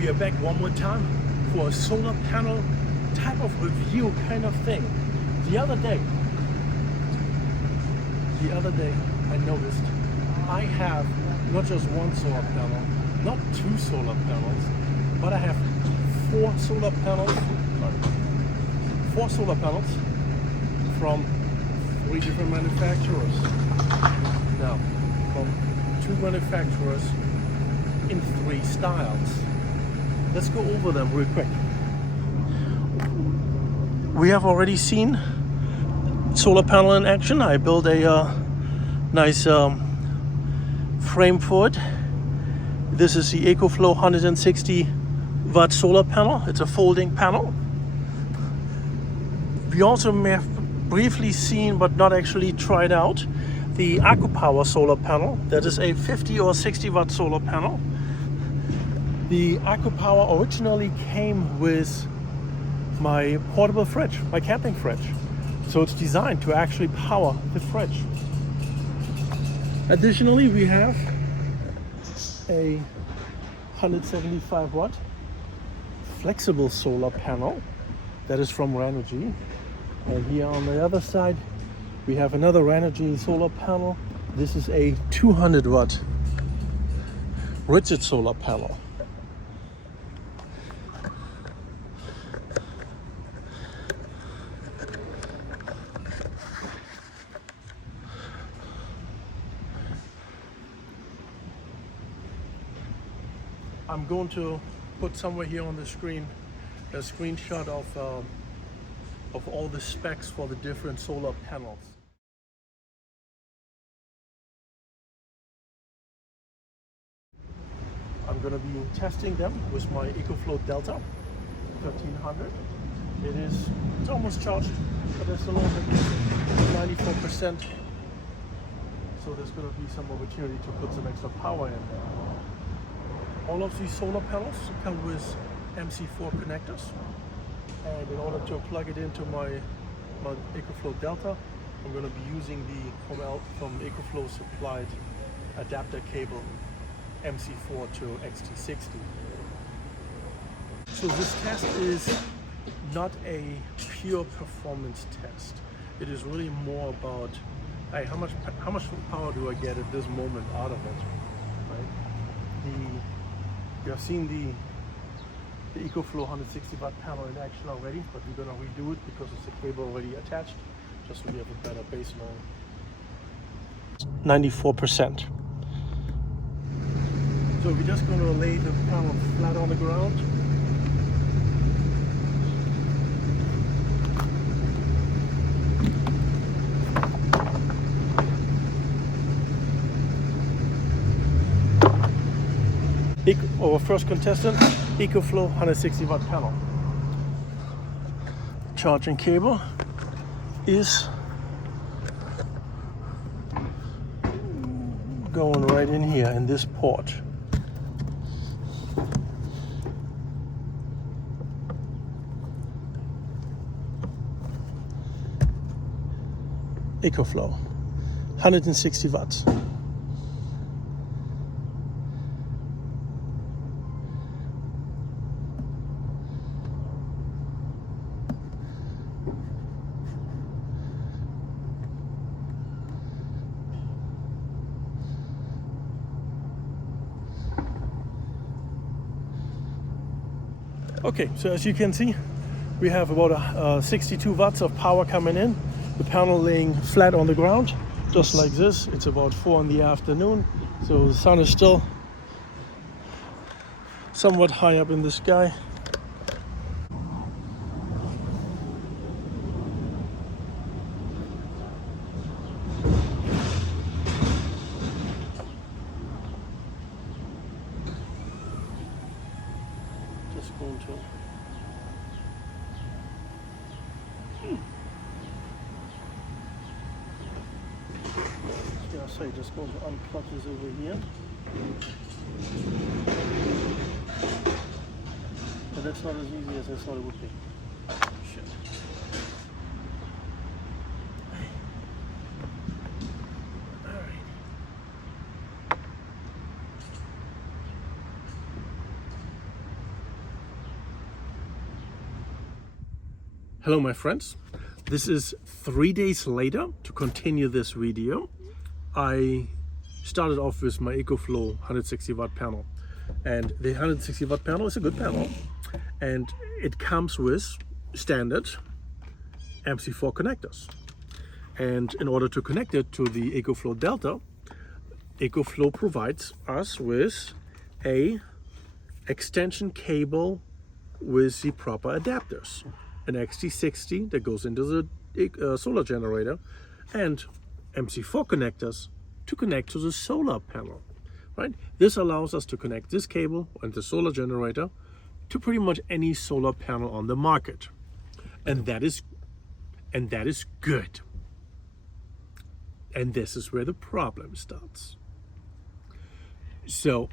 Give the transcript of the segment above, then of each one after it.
we are back one more time for a solar panel type of review kind of thing. The other day I noticed I have not just one solar panel, not two solar panels, but I have four solar panels from three different manufacturers. Now, from two manufacturers in three styles. Let's go over them real quick. We have already seen solar panel in action. I built a nice frame for it. This is the EcoFlow 160 watt solar panel. It's a folding panel. We also may have briefly seen, but not actually tried out, the AcoPower solar panel. That is a 50 or 60 watt solar panel. The AcoPower originally came with my portable fridge, my camping fridge. So it's designed to actually power the fridge. Additionally, we have a 175 watt flexible solar panel that is from Renogy. And here on the other side, we have another Renogy solar panel. This is a 200 watt rigid solar panel. I'm going to put somewhere here on the screen a screenshot of all the specs for the different solar panels. I'm going to be testing them with my EcoFlow Delta 1300. It's almost charged, but there's a little bit missing, 94%. So there's going to be some opportunity to put some extra power in. All of these solar panels come with MC4 connectors, and in order to plug it into my EcoFlow Delta, I'm going to be using the from EcoFlow supplied adapter cable MC4 to XT60. So this test is not a pure performance test. It is really more about, hey, how much power do I get at this moment out of it, right? You have seen the EcoFlow 160 watt panel in action already, but we're going to redo it because it's a cable already attached, just so we have a better baseline. 94%. So we're just going to lay the panel flat on the ground. Our first contestant, EcoFlow 160 watt panel. Charging cable is going right in here in this port. EcoFlow 160 watts. Okay, so as you can see, we have about 62 watts of power coming in. The panel laying flat on the ground, just like this. It's about 4 in the afternoon, so the sun is still somewhat high up in the sky. Just going to just going to unplug this over here. But that's not as easy as I thought it would be. Shit. Hello my friends, this is 3 days later. To continue this video, I started off with my EcoFlow 160 watt panel, and the 160 watt panel is a good panel, and it comes with standard MC4 connectors. And in order to connect it to the EcoFlow Delta, EcoFlow provides us with a extension cable with the proper adapters. An XT60 that goes into the solar generator, and MC4 connectors to connect to the solar panel. Right? This allows us to connect this cable and the solar generator to pretty much any solar panel on the market, and that is good. And this is where the problem starts. So,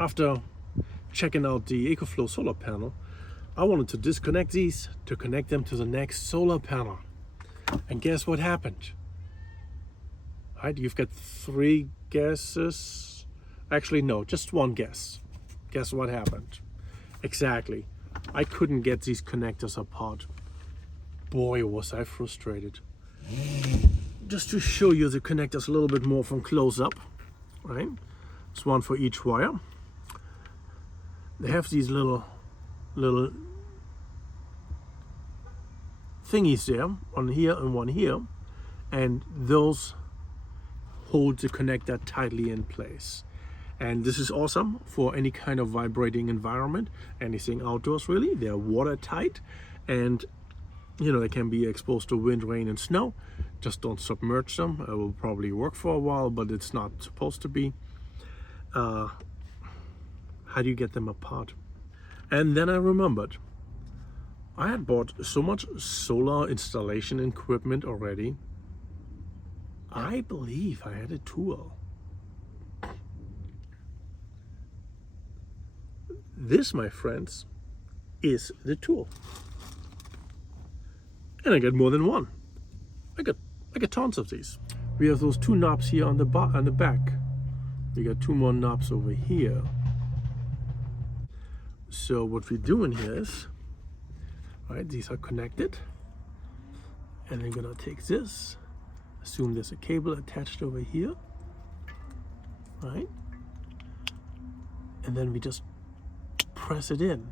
after checking out the EcoFlow solar panel, I wanted to disconnect these to connect them to the next solar panel. And guess what happened? Right, you've got 3 guesses. Actually, no, just 1 guess. Guess what happened? Exactly. I couldn't get these connectors apart. Boy, was I frustrated. Just to show you the connectors a little bit more from close up, right? It's one for each wire. They have these little thingies there, one here and one here, and those hold the connector tightly in place. And this is awesome for any kind of vibrating environment, anything outdoors really. They're watertight, and you know, they can be exposed to wind, rain and snow. Just don't submerge them. It will probably work for a while, but it's not supposed to be. How do you get them apart? And then I remembered, I had bought so much solar installation equipment already. I believe I had a tool. This, my friends, is the tool. And I got more than one. I got tons of these. We have those 2 knobs here on the back. We got 2 more knobs over here. So what we're doing here is, right, these are connected, and I'm gonna take this, assume there's a cable attached over here, right, and then we just press it in,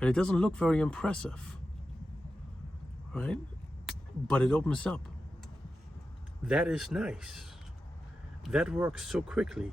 and it doesn't look very impressive, right, but it opens up. That is nice. That works so quickly.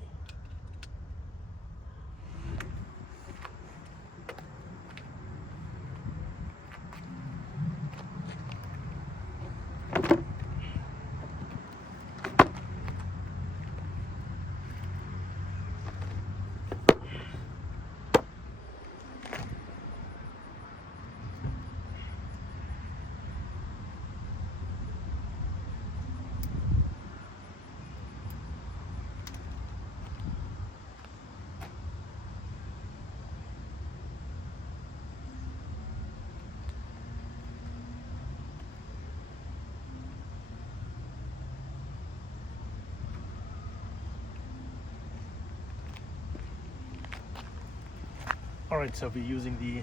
Alright, so we're using the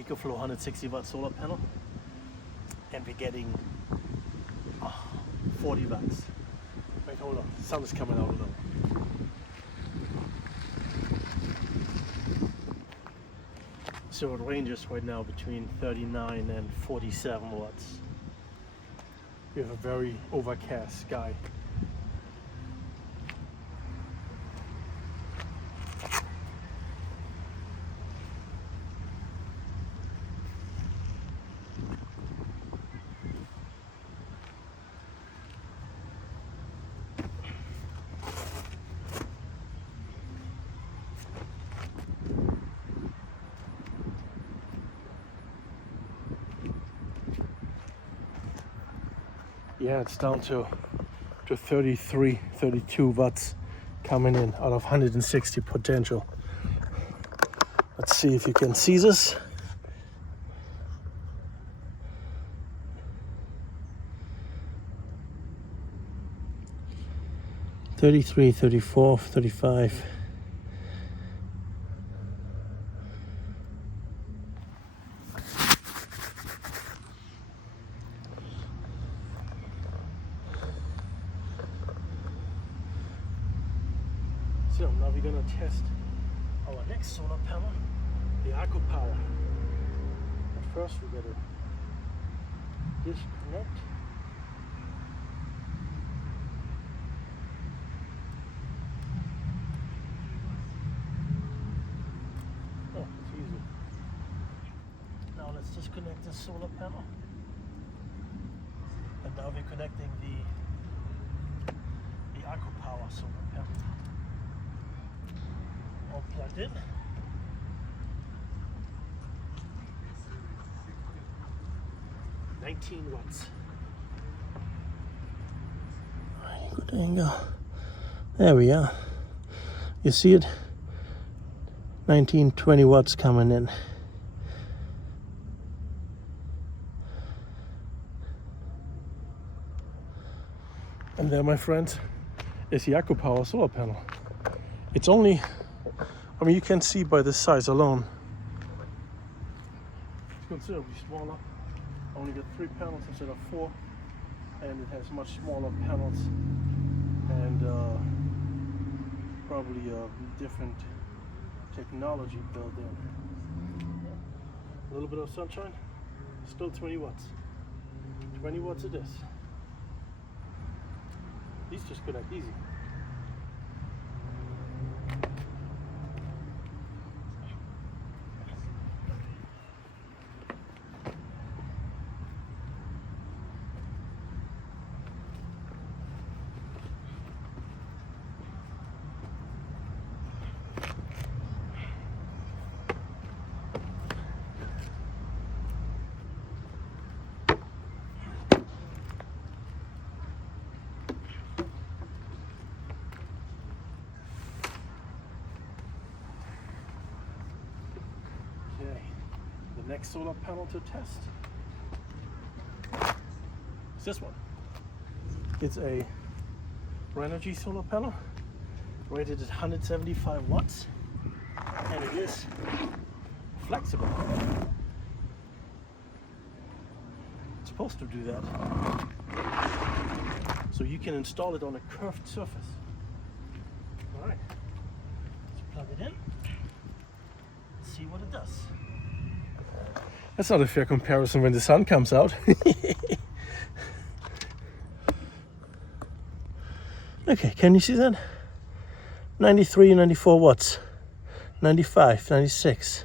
EcoFlow 160 watt solar panel, and we're getting 40 watts. Wait, hold on, the sun is coming out a little. So it ranges right now between 39 and 47 watts. We have a very overcast sky. Yeah, it's down to 33, 32 watts coming in out of 160 potential. Let's see if you can see this. $33, $34, $35. we're gonna test our next solar panel, the AcoPower. But first we gotta disconnect. Oh, it's easy. Now let's disconnect this solar panel. And now we're connecting the AcoPower solar panel. All plugged in. $19 Good angle. There we are. You see it? 19-20 watts coming in. And there, my friends, is the AcoPower solar panel. It's only, I mean, you can see by the size alone, it's considerably smaller. Only got 3 panels instead of 4, and it has much smaller panels and probably a different technology built in. A little bit of sunshine, still 20 watts. 20 watts it is. These just connect easy. The next solar panel to test is this one. It's a Renogy solar panel rated at 175 watts, and it is flexible. It's supposed to do that, so you can install it on a curved surface. All right, let's plug it in. See what it does. That's not a fair comparison when the sun comes out. Okay, can you see that? 93, 94 watts. 95, 96.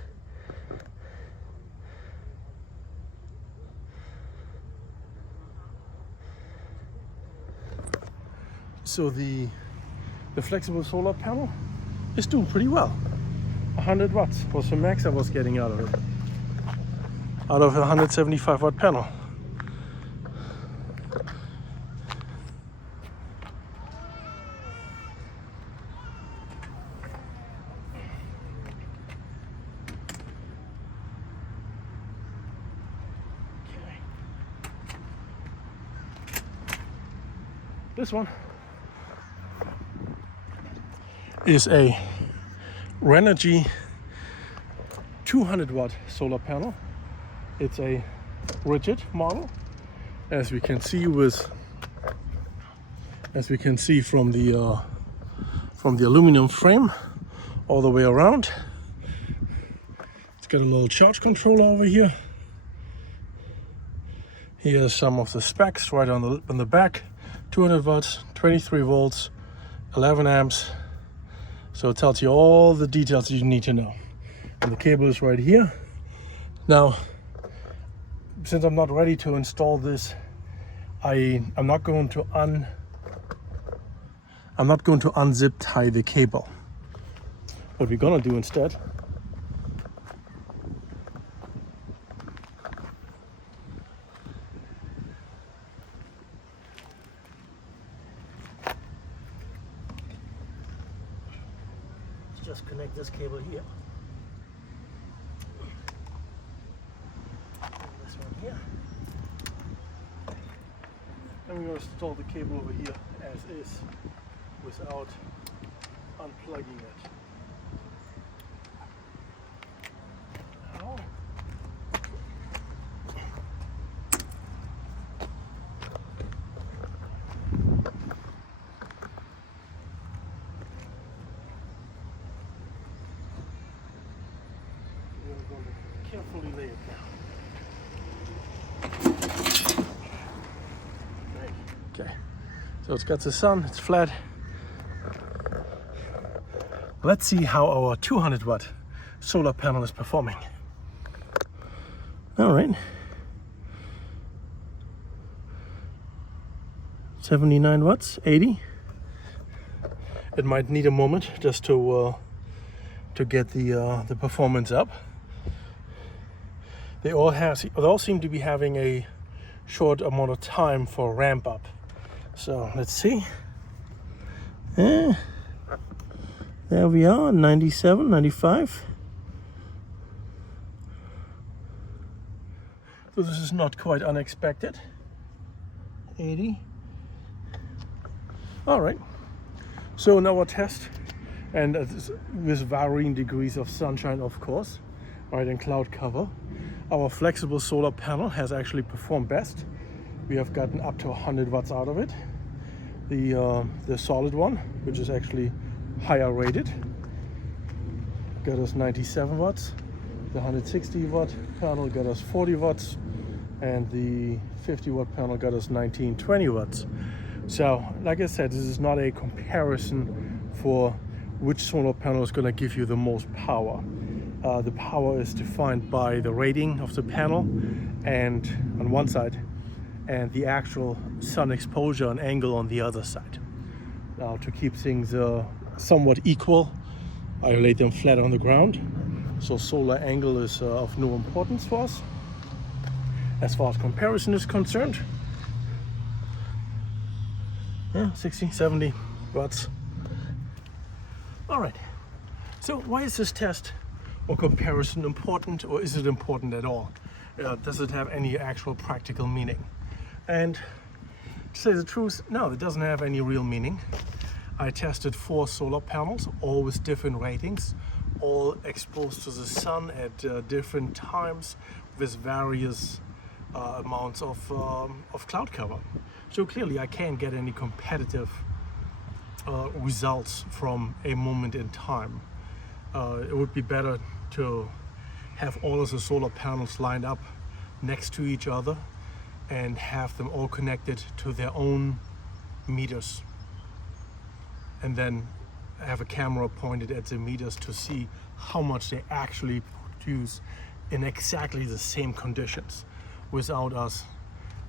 So the flexible solar panel is doing pretty well. 100 watts was the max I was getting out of it. Out of a 175 watt panel. Okay. This one is a Renogy 200 watt solar panel. It's a rigid model, as we can see from the aluminum frame all the way around. It's got a little charge controller over here. Here's some of the specs right on the back. 200 watts, 23 volts, 11 amps. So it tells you all the details you need to know. And the cable is right here. Now, since I'm not ready to install this, I'm not going to unzip tie the cable. What we're gonna do instead is just connect this cable here. Here. And we're going to install the cable over here as is without unplugging it. Now, Okay, so it's got the sun, it's flat. Let's see how our 200 watt solar panel is performing. All right. 79 watts, 80. It might need a moment just to get the performance up. They all seem to be having a short amount of time for ramp up. So let's see. There we are, 97, 95. So this is not quite unexpected. 80. All right. So now our test, and with varying degrees of sunshine, of course, right, and cloud cover, our flexible solar panel has actually performed best. We have gotten up to 100 watts out of it. The solid one, which is actually higher rated, got us 97 watts. The 160 watt panel got us 40 watts, and the 50 watt panel got us 20 watts. So, like I said, this is not a comparison for which solar panel is going to give you the most power. The power is defined by the rating of the panel, and on one side, and the actual sun exposure and angle on the other side. Now, to keep things somewhat equal, I laid them flat on the ground. So solar angle is of no importance for us as far as comparison is concerned. Yeah, 60, 70 watts. All right, so why is this test or comparison important, or is it important at all? Does it have any actual practical meaning? And to say the truth, no, it doesn't have any real meaning. I tested 4 solar panels, all with different ratings, all exposed to the sun at different times with various amounts of cloud cover. So clearly I can't get any competitive results from a moment in time. It would be better to have all of the solar panels lined up next to each other and have them all connected to their own meters, and then have a camera pointed at the meters to see how much they actually produce in exactly the same conditions without us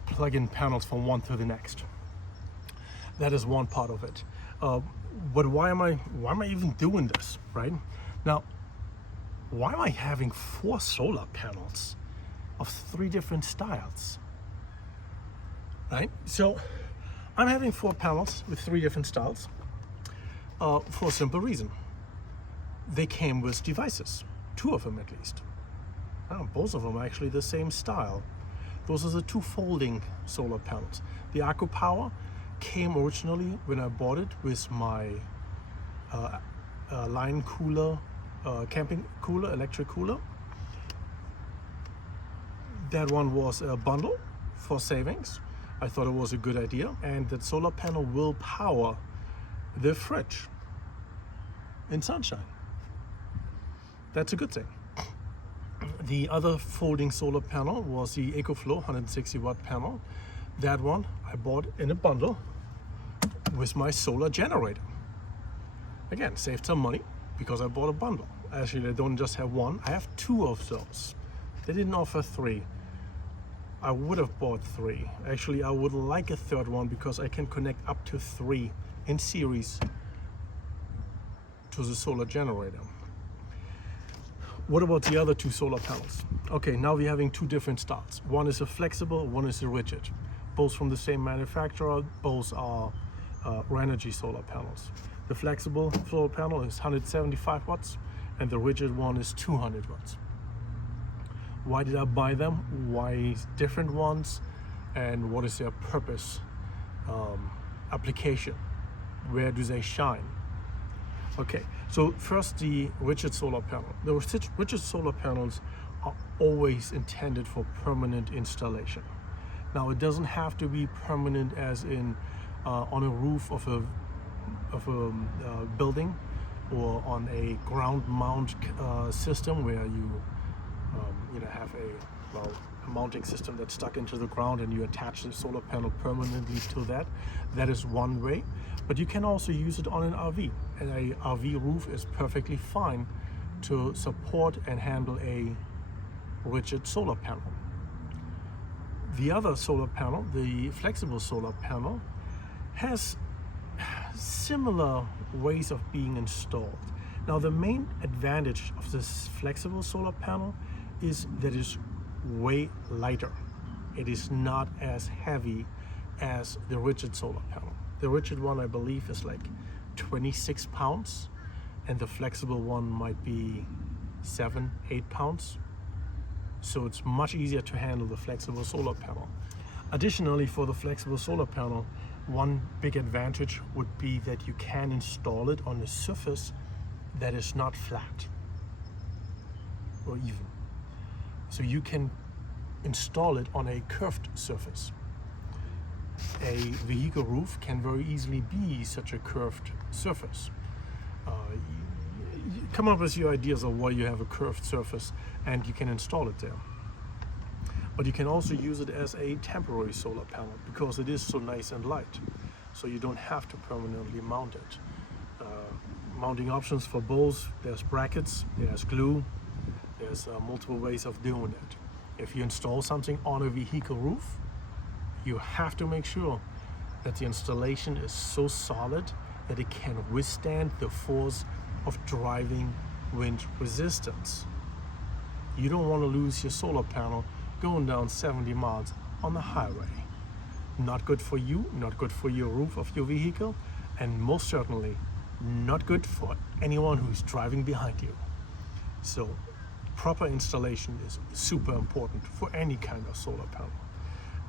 plugging panels from one to the next. That is one part of it. But why am I even doing this, right? Now, why am I having 4 solar panels of 3 different styles? Right? So I'm having 4 panels with 3 different styles for a simple reason. They came with devices, 2 of them at least. Both of them are actually the same style. Those are the 2 folding solar panels. The AcoPower came originally when I bought it with my line cooler, camping cooler, electric cooler. That one was a bundle for savings. I thought it was a good idea, and that solar panel will power the fridge in sunshine. That's a good thing. The other folding solar panel was the EcoFlow 160 watt panel. That one I bought in a bundle with my solar generator. Again, saved some money because I bought a bundle. Actually, I don't just have 1, I have 2 of those. They didn't offer 3. I would have bought 3. Actually, I would like a 3rd one because I can connect up to 3 in series to the solar generator. What about the other 2 solar panels? Okay, now we're having 2 different styles. One is a flexible, one is a rigid. Both from the same manufacturer, both are Renogy solar panels. The flexible solar panel is 175 watts and the rigid one is 200 watts. Why did I buy them? Why different ones? And what is their purpose, application? Where do they shine? Okay, so first the rigid solar panel. The rigid solar panels are always intended for permanent installation. Now it doesn't have to be permanent as in on a roof of a building or on a ground mount system where you have mounting system that's stuck into the ground and you attach the solar panel permanently to that. That is one way, but you can also use it on an RV, and a RV roof is perfectly fine to support and handle a rigid solar panel. The other solar panel, the flexible solar panel, has similar ways of being installed. Now, the main advantage of this flexible solar panel is that it's way lighter. It is not as heavy as the rigid solar panel. The rigid one, I believe, is like 26 pounds, and the flexible one might be 7-8 pounds. So it's much easier to handle the flexible solar panel. Additionally, for the flexible solar panel, one big advantage would be that you can install it on a surface that is not flat or even. So you can install it on a curved surface. A vehicle roof can very easily be such a curved surface. Come up with your ideas of why you have a curved surface and you can install it there. But you can also use it as a temporary solar panel because it is so nice and light. So you don't have to permanently mount it. Mounting options for both: there's brackets, there's glue, there's multiple ways of doing it. If you install something on a vehicle roof, you have to make sure that the installation is so solid that it can withstand the force of driving wind resistance. You don't want to lose your solar panel going down 70 miles on the highway. Not good for you, not good for your roof of your vehicle, and most certainly not good for anyone who's driving behind you. So proper installation is super important for any kind of solar panel.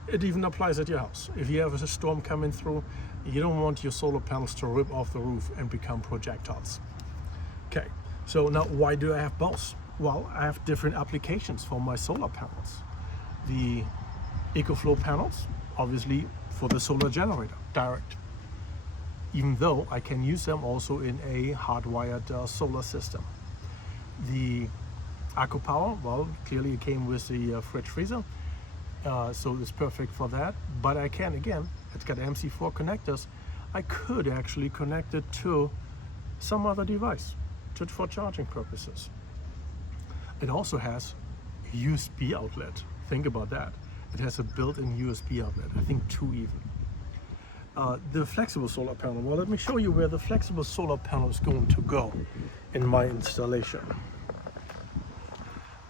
It even applies at your house. If you have a storm coming through, you don't want your solar panels to rip off the roof and become projectiles. Okay, so now why do I have both? Well, I have different applications for my solar panels. The EcoFlow panels, obviously for the solar generator, direct. Even though I can use them also in a hardwired solar system. The AcoPower, well, clearly it came with the fridge freezer, so it's perfect for that. But I can, again, it's got MC4 connectors. I could actually connect it to some other device for charging purposes. It also has a USB outlet. Think about that. It has a built-in USB outlet, I think 2 even. The flexible solar panel, well, let me show you where the flexible solar panel is going to go in my installation.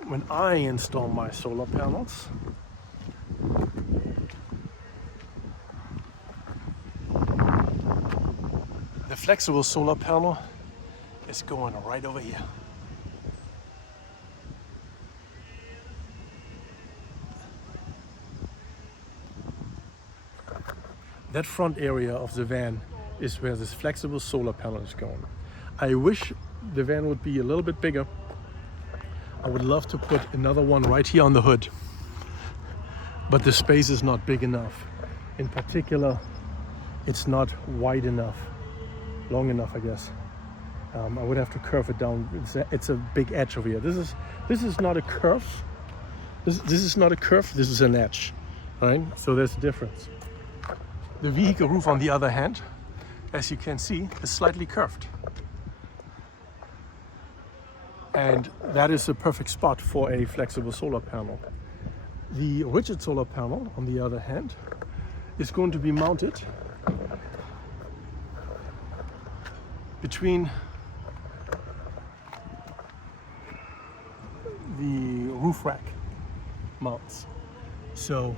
When I install my solar panels, the flexible solar panel is going right over here. That front area of the van is where this flexible solar panel is going. I wish the van would be a little bit bigger. I would love to put another one right here on the hood, but the space is not big enough. In particular, it's not wide enough, long enough, I guess. I would have to curve it down. It's a big edge over here. This is not a curve. This is not a curve. This is an edge, right? So there's a difference. The vehicle roof, on the other hand, as you can see, is slightly curved. And that is a perfect spot for a flexible solar panel. The rigid solar panel, on the other hand, is going to be mounted between the roof rack mounts. So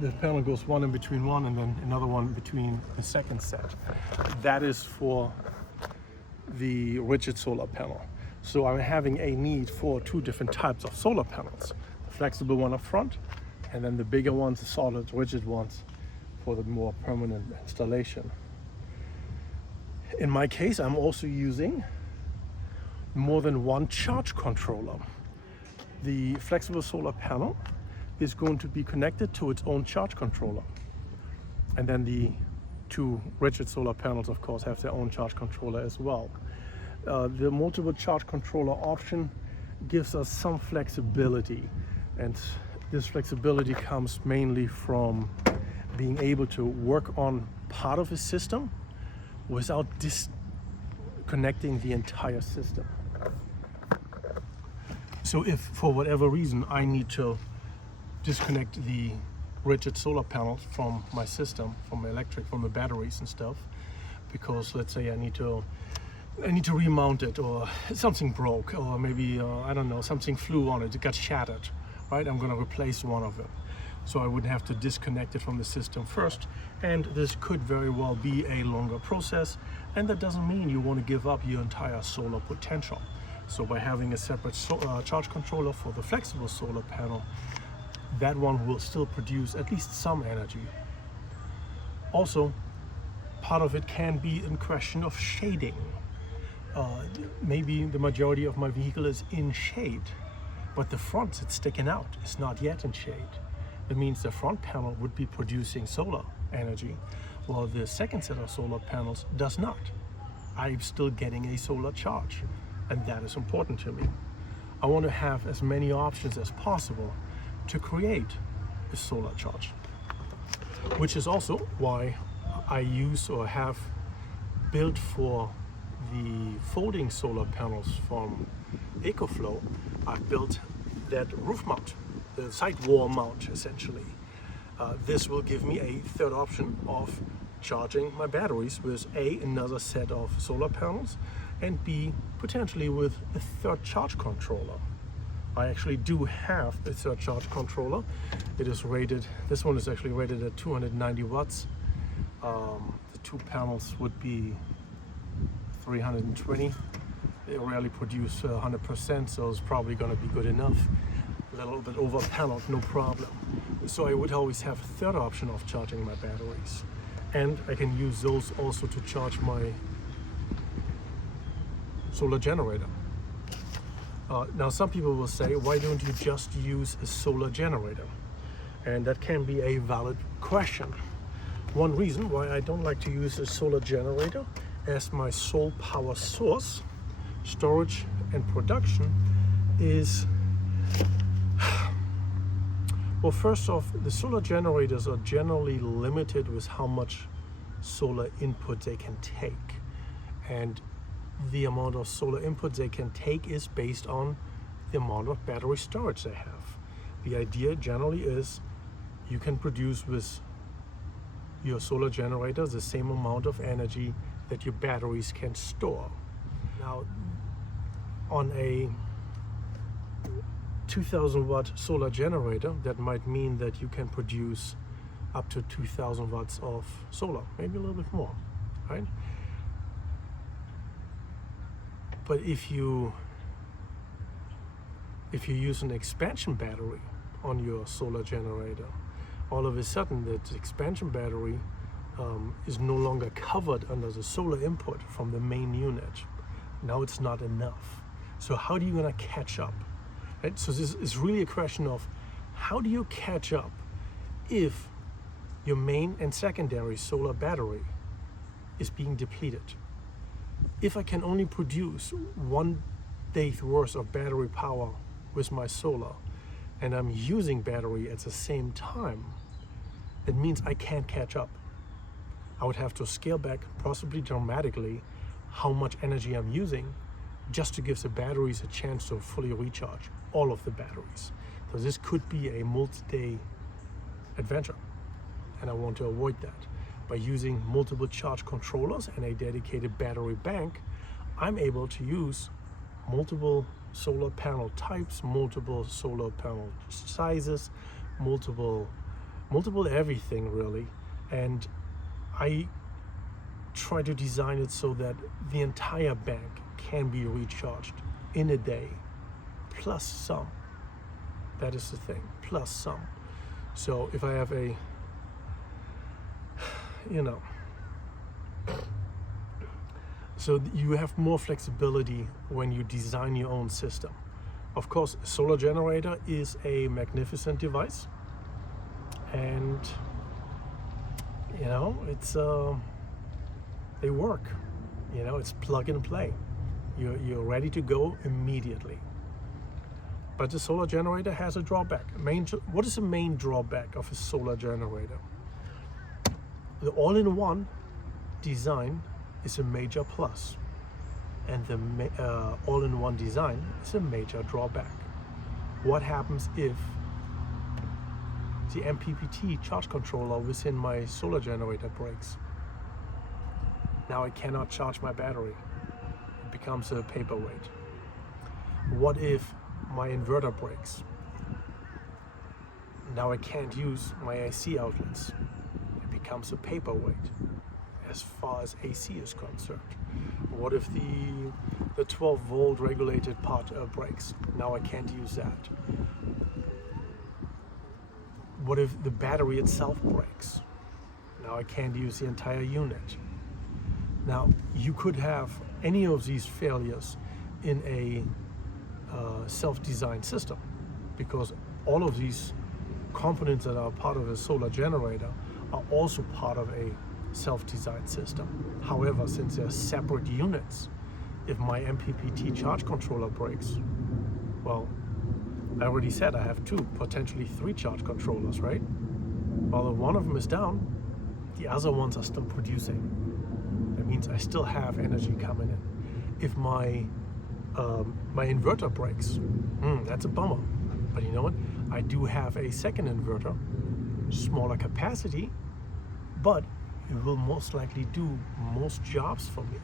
the panel goes one in between one and then another one between the second set. That is for the rigid solar panel. So I'm having a need for 2 different types of solar panels. The flexible one up front, and then the bigger ones, the solid rigid ones, for the more permanent installation. In my case, I'm also using more than one charge controller. The flexible solar panel is going to be connected to its own charge controller. And then the 2 rigid solar panels, of course, have their own charge controller as well. The multiple charge controller option gives us some flexibility, and This flexibility comes mainly from being able to work on part of a system without disconnecting the entire system. So if for whatever reason I need to disconnect the rigid solar panels from my system, from the batteries and stuff, because let's say I need to remount it, or something broke, or maybe I don't know, something flew on it, it got shattered, right? I'm going to replace one of them, so I would have to disconnect it from the system first, and this could very well be a longer process, and that doesn't mean you want to give up your entire solar potential. So by having a separate charge controller for the flexible solar panel, that one will still produce at least some energy. Also, part of it can be in question of shading. Maybe the majority of my vehicle is in shade, but the front that's sticking out is not yet in shade. That means the front panel would be producing solar energy, while the second set of solar panels does not. I'm still getting a solar charge, and that is important to me. I want to have as many options as possible to create a solar charge, which is also why I use or have built for the folding solar panels from EcoFlow. I've built that roof mount, the side wall mount essentially. This will give me a third option of charging my batteries with A, another set of solar panels, and B, potentially with a third charge controller. I actually do have a third charge controller. It is rated, this one is actually rated at 290 watts. The two panels would be 320. They rarely produce 100%, so it's probably going to be good enough. A little bit over paneled, no problem. So I would always have a third option of charging my batteries. And I can use those also to charge my solar generator. Now some people will say, why don't you just use a solar generator? And that can be a valid question. One reason why I don't like to use a solar generator as my sole power source, storage and production is, well, first off, the solar generators are generally limited with how much solar input they can take. And the amount of solar input they can take is based on the amount of battery storage they have. The idea generally is you can produce with your solar generator the same amount of energy that your batteries can store. Now, on a 2000 watt solar generator, that might mean that you can produce up to 2000 watts of solar, maybe a little bit more, right? But if you use an expansion battery on your solar generator, all of a sudden that expansion battery is no longer covered under the solar input from the main unit. Now it's not enough. So how are you going to catch up? Right? So this is really a question of how do you catch up if your main and secondary solar battery is being depleted? If I can only produce 1 day's worth of battery power with my solar, and I'm using battery at the same time, it means I can't catch up. I would have to scale back, possibly dramatically, how much energy I'm using just to give the batteries a chance to fully recharge, all of the batteries. So this could be a multi-day adventure, and I want to avoid that. By using multiple charge controllers and a dedicated battery bank, I'm able to use multiple solar panel types, multiple solar panel sizes, multiple everything really, and I try to design it so that the entire bank can be recharged in a day, plus some. That is the thing, plus some. So if I have a, so you have more flexibility when you design your own system. Of course, a solar generator is a magnificent device, and it's they work. It's plug and play. You're ready to go immediately. But the solar generator has a drawback. What is the main drawback of a solar generator? The all-in-one design is a major plus, and the all-in-one design is a major drawback. What happens if the MPPT charge controller within my solar generator breaks? Now I cannot charge my battery. It becomes a paperweight. What if my inverter breaks? Now I can't use my AC outlets. It becomes a paperweight as far as AC is concerned. What if the 12-volt regulated part breaks? Now I can't use that. What if the battery itself breaks? Now I can't use the entire unit. Now you could have any of these failures in a self-designed system, because all of these components that are part of a solar generator are also part of a self-designed system. However, since they're separate units, if my MPPT charge controller breaks, well, I already said I have 2, potentially 3 charge controllers, right? Well, if one of them is down, the other ones are still producing. That means I still have energy coming in. If my inverter breaks, that's a bummer. But you know what? I do have a second inverter, smaller capacity, but it will most likely do most jobs for me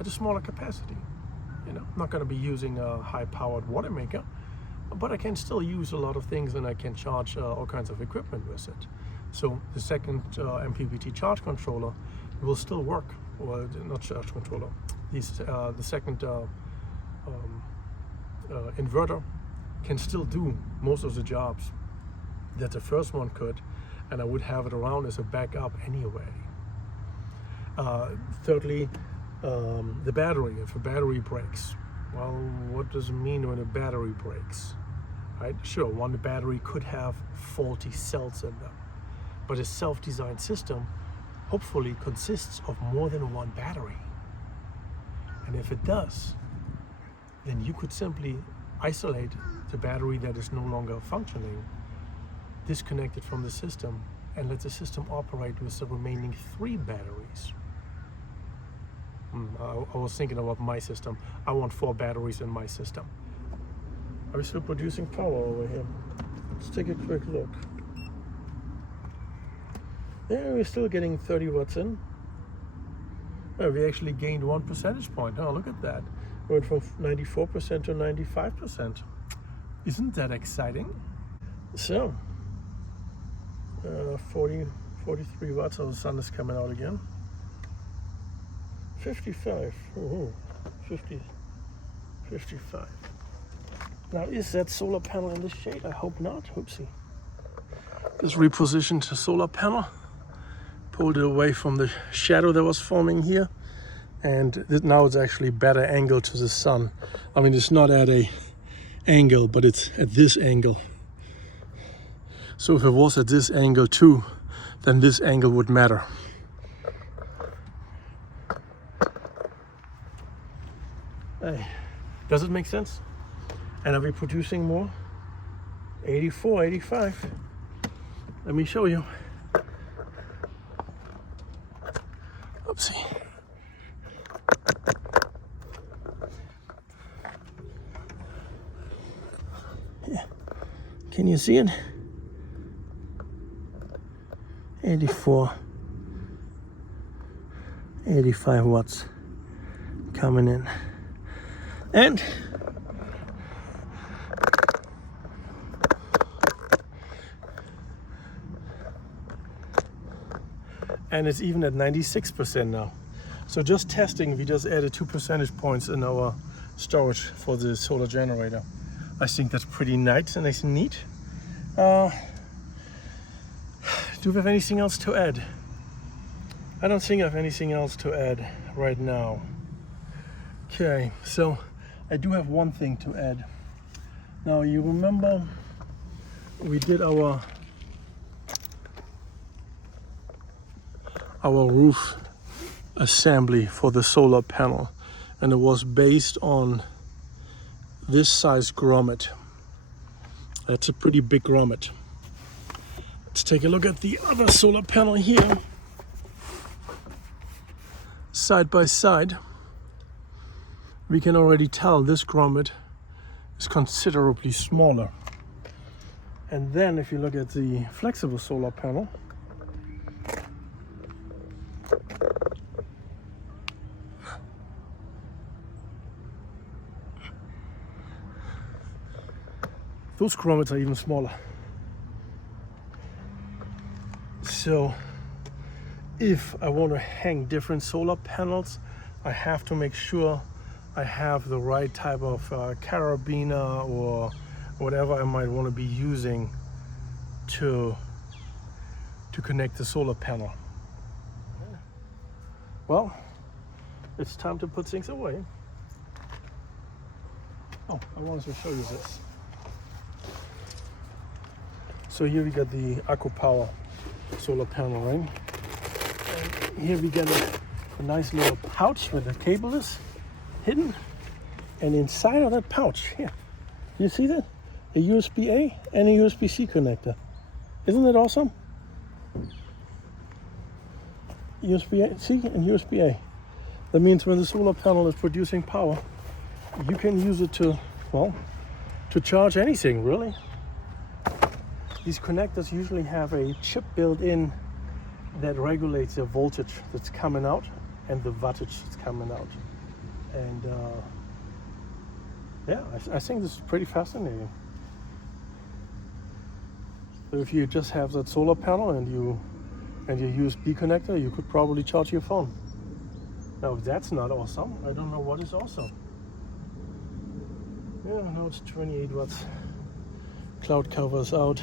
at a smaller capacity. You know, I'm not going to be using a high-powered water maker, but I can still use a lot of things, and I can charge all kinds of equipment with it. So the second MPPT charge controller will still work. Well, not charge controller. The second inverter can still do most of the jobs that the first one could, and I would have it around as a backup anyway. Thirdly, the battery. If a battery breaks, well, what does it mean when a battery breaks? Right? Sure, one battery could have faulty cells in them, but a self-designed system hopefully consists of more than one battery. And if it does, then you could simply isolate the battery that is no longer functioning, disconnect it from the system, and let the system operate with the remaining 3 batteries. I was thinking about my system. I want 4 batteries in my system. Are we still producing power over here? Let's take a quick look. Yeah, we're still getting 30 watts in. Oh, we actually gained 1 percentage point. Oh, look at that. Went from 94% to 95%. Isn't that exciting? So, 43 watts. Oh, the sun is coming out again. 55. 55. Now, is that solar panel in the shade? I hope not. Oopsie. Just repositioned the solar panel. Pulled it away from the shadow that was forming here. And now it's actually better angle to the sun. I mean, it's not at a angle, but it's at this angle. So if it was at this angle too, then this angle would matter. Hey, does it make sense? And are we producing more? 84, 85. Let me show you. Oopsie. Yeah. Can you see it? 84, 85 watts coming in. And it's even at 96% now. So just testing, we just added 2 percentage points in our storage for the solar generator. I think that's pretty nice and neat. Do we have anything else to add? I don't think I have anything else to add right now. Okay, so I do have one thing to add. Now you remember we did our roof assembly for the solar panel, and it was based on this size grommet. That's a pretty big grommet. Let's take a look at the other solar panel here. Side by side, we can already tell this grommet is considerably smaller. And then if you look at the flexible solar panel, those grommets are even smaller. So if I want to hang different solar panels, I have to make sure I have the right type of carabiner or whatever I might want to be using to connect the solar panel. Well, it's time to put things away. Oh, I wanted to show you this. So here we got the AcoPower solar panel, right? And here we get a nice little pouch where the cable is hidden. And inside of that pouch, here, you see that? A USB-A and a USB-C connector. Isn't that awesome? USB-C and USB-A. That means when the solar panel is producing power, you can use it to, well, to charge anything, really. These connectors usually have a chip built in that regulates the voltage that's coming out and the wattage that's coming out. And yeah, I think this is pretty fascinating. So if you just have that solar panel and your USB connector, you could probably charge your phone. Now, if that's not awesome, I don't know what is awesome. Yeah, now it's 28 watts. Cloud cover's out.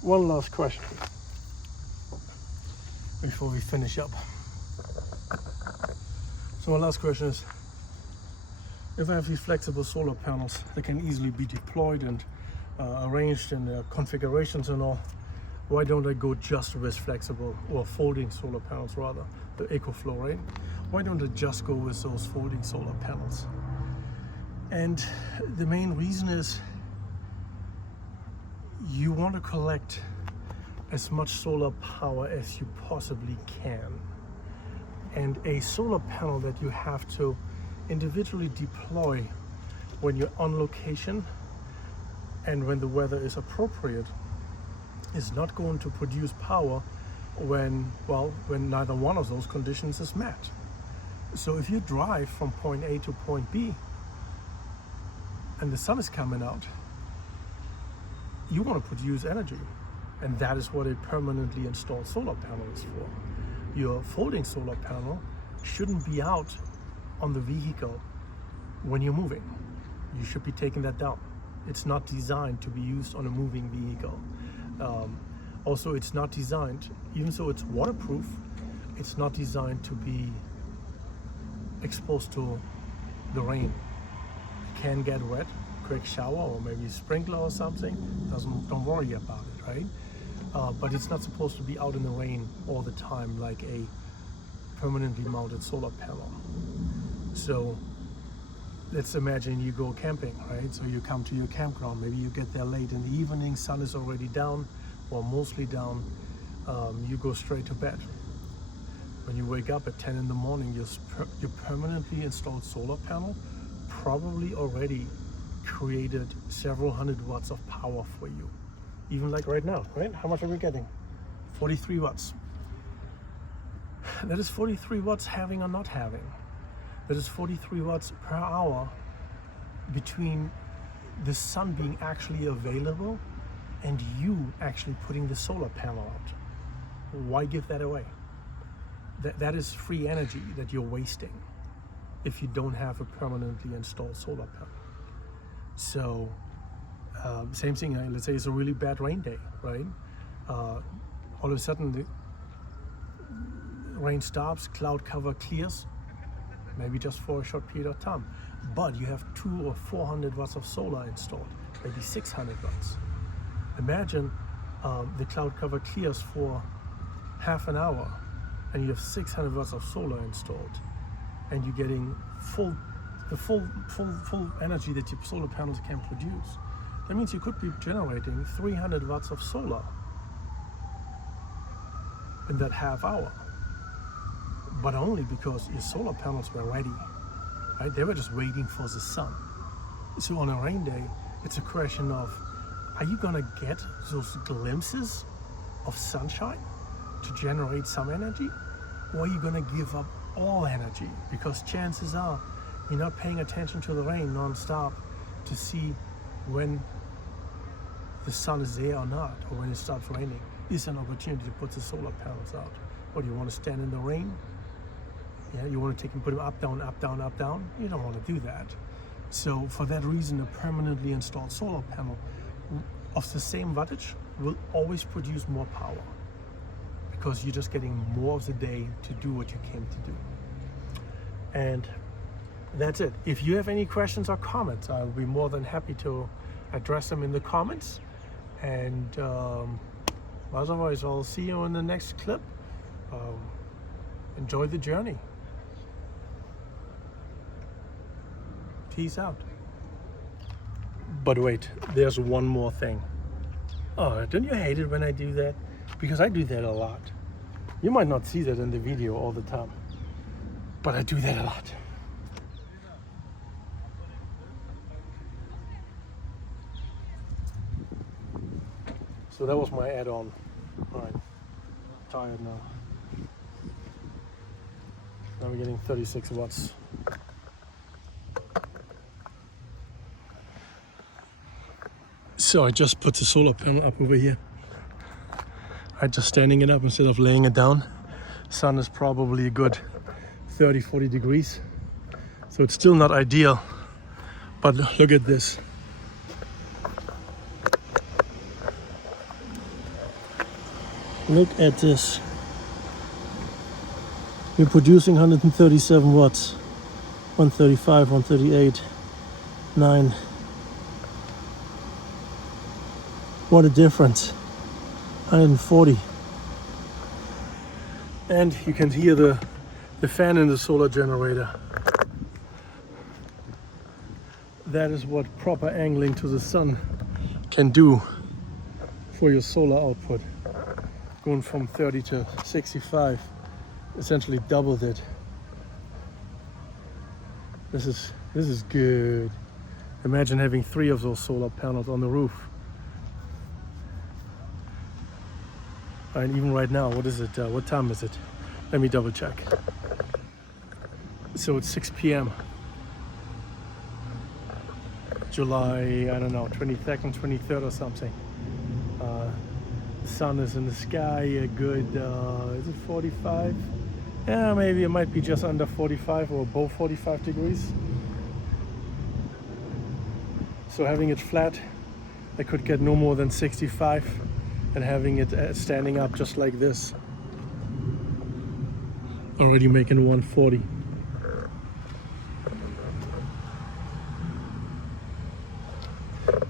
One last question before we finish up. So my last question is, if I have these flexible solar panels that can easily be deployed and arranged in their configurations and all, why don't I go just with flexible or folding solar panels rather, the EcoFlow, right? Why don't I just go with those folding solar panels? And the main reason is you want to collect as much solar power as you possibly can. And a solar panel that you have to individually deploy when you're on location and when the weather is appropriate is not going to produce power when neither one of those conditions is met. So if you drive from point A to point B and the sun is coming out, you want to produce energy, and that is what a permanently installed solar panel is for. Your folding solar panel shouldn't be out on the vehicle when you're moving. You should be taking that down. It's not designed to be used on a moving vehicle. Also, it's not designed, even though it's waterproof, it's not designed to be exposed to the rain. It can get wet, quick shower or maybe sprinkler or something, don't worry about it, right? But it's not supposed to be out in the rain all the time like a permanently mounted solar panel. So let's imagine you go camping, right? So you come to your campground, maybe you get there late in the evening, sun is already down or mostly down, you go straight to bed. When you wake up at 10 in the morning, your permanently installed solar panel probably already created several hundred watts of power for you. Even like right now, right? How much are we getting? 43 watts. That is 43 watts having or not having. That is 43 watts per hour between the sun being actually available and you actually putting the solar panel out. Why give that away? That is free energy that you're wasting if you don't have a permanently installed solar panel. So same thing, let's say it's a really bad rain day, right? All of a sudden the rain stops, cloud cover clears, maybe just for a short period of time. But you have 200 or 400 watts of solar installed, maybe 600 watts. Imagine the cloud cover clears for half an hour and you have 600 watts of solar installed. and you're getting the full energy that your solar panels can produce. That means you could be generating 300 watts of solar in that half hour, but only because your solar panels were ready, right? They were just waiting for the sun. So on a rain day, it's a question of, are you gonna get those glimpses of sunshine to generate some energy, or are you gonna give up all energy? Because chances are you're not paying attention to the rain non-stop to see when the sun is there or not, or when it stops raining. Is an opportunity to put the solar panels out. Or do you want to stand in the rain? Yeah, you want to put them up, down, up, down, up, down? You don't want to do that. So for that reason, a permanently installed solar panel of the same wattage will always produce more power, because you're just getting more of the day to do what you came to do. And that's it. If you have any questions or comments, I'll be more than happy to address them in the comments. And otherwise, I'll see you in the next clip. Enjoy the journey. Peace out. But wait, there's one more thing. Oh, don't you hate it when I do that? Because I do that a lot. You might not see that in the video all the time, but I do that a lot. So that was my add-on. All right, tired now. Now we're getting 36 watts. So I just put the solar panel up over here. I'm just standing it up instead of laying it down. Sun is probably a good 30-40 degrees. So it's still not ideal, but look at this. Look at this. We're producing 137 watts. 135, 138, 9. What a difference. 140. And you can hear the fan in the solar generator. That is what proper angling to the sun can do for your solar output. Going from 30 to 65, essentially doubled it. This is good. Imagine having 3 of those solar panels on the roof. And even right now, what is it? What time is it? Let me double check. So it's 6 p.m. July, I don't know, 22nd, 23rd or something. The sun is in the sky, a good, is it 45? Yeah, maybe it might be just under 45 or above 45 degrees. So having it flat, I could get no more than 65, and having it standing up just like this, already making 140.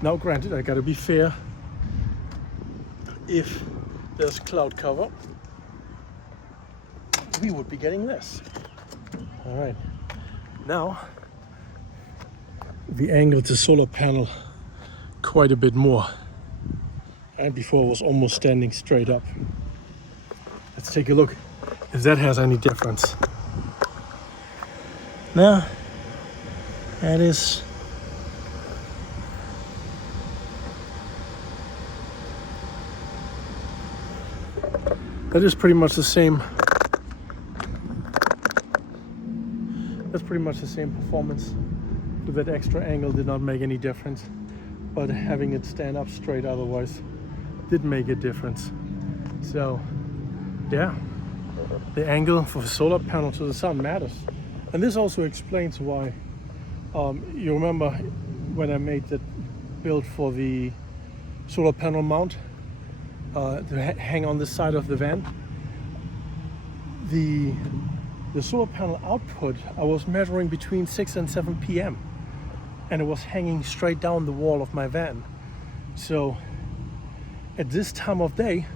Now granted, I gotta be fair. If there's cloud cover, we would be getting this. All right, now we angled the solar panel quite a bit more, and before it was almost standing straight up. Let's take a look if that has any difference. Now that is pretty much the same. That's pretty much the same performance. With that extra angle did not make any difference, but having it stand up straight otherwise did make a difference. So yeah, the angle for the solar panel to the sun matters. And this also explains why you remember when I made that build for the solar panel mount to hang on the side of the van. The solar panel output, I was measuring between 6 and 7 p.m. and it was hanging straight down the wall of my van. So at this time of day,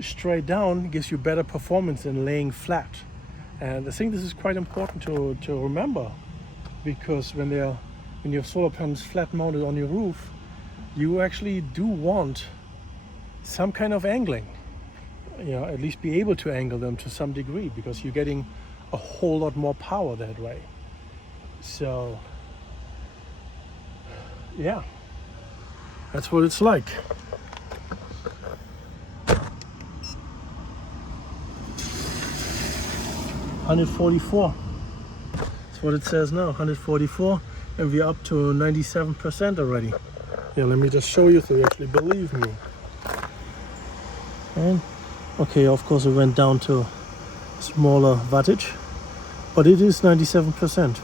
straight down gives you better performance than laying flat. And I think this is quite important to remember, because when you have solar panels flat mounted on your roof, you actually do want some kind of angling. At least be able to angle them to some degree, because you're getting a whole lot more power that way. So yeah, that's what it's like. $144. That's what it says now, 144, and we're up to 97% already. Yeah, let me just show you so you actually believe me. And okay, of course it went down to smaller wattage, but it is 97%.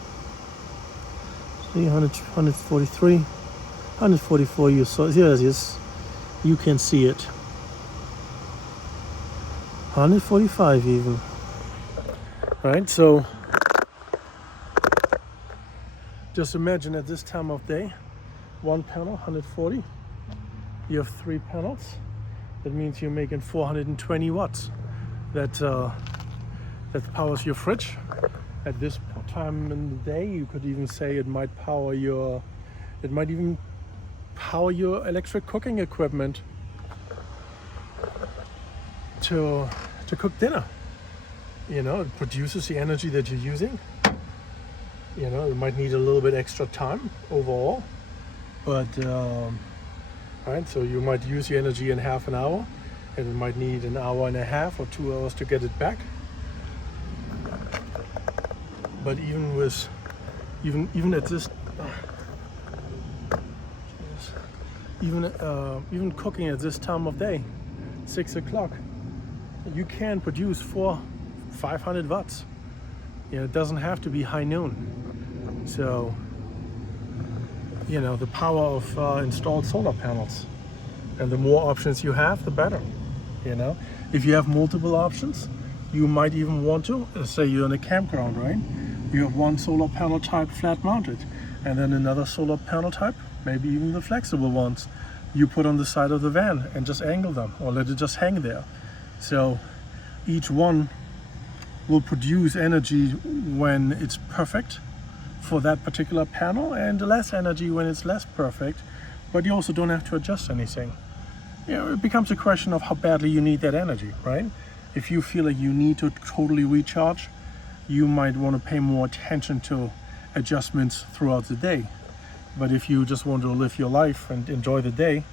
See, 143, 144. You saw, yes, you can see it. 145 even. Right, so just imagine at this time of day, one panel 140. You have 3 panels. That means you're making 420 watts. That powers your fridge. At this time in the day, you could even say it might even power your electric cooking equipment to cook dinner. It produces the energy that you're using. It might need a little bit extra time overall, but right, so you might use your energy in half an hour, and it might need an hour and a half or 2 hours to get it back. But even at this, even cooking at this time of day, 6 o'clock, you can produce 500 watts. It doesn't have to be high noon. So, the power of installed solar panels, and the more options you have, the better. If you have multiple options, you might even want to, say you're in a campground, right? You have one solar panel type flat mounted, and then another solar panel type, maybe even the flexible ones, you put on the side of the van and just angle them, or let it just hang there. So each one will produce energy when it's perfect for that particular panel, and less energy when it's less perfect, but you also don't have to adjust anything. It becomes a question of how badly you need that energy, right? If you feel like you need to totally recharge, you might want to pay more attention to adjustments throughout the day. But if you just want to live your life and enjoy the day,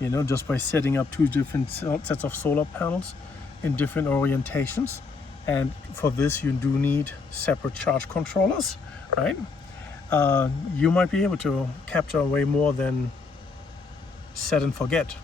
just by setting up 2 different sets of solar panels in different orientations, and for this you do need separate charge controllers, right? You might be able to capture way more than set and forget.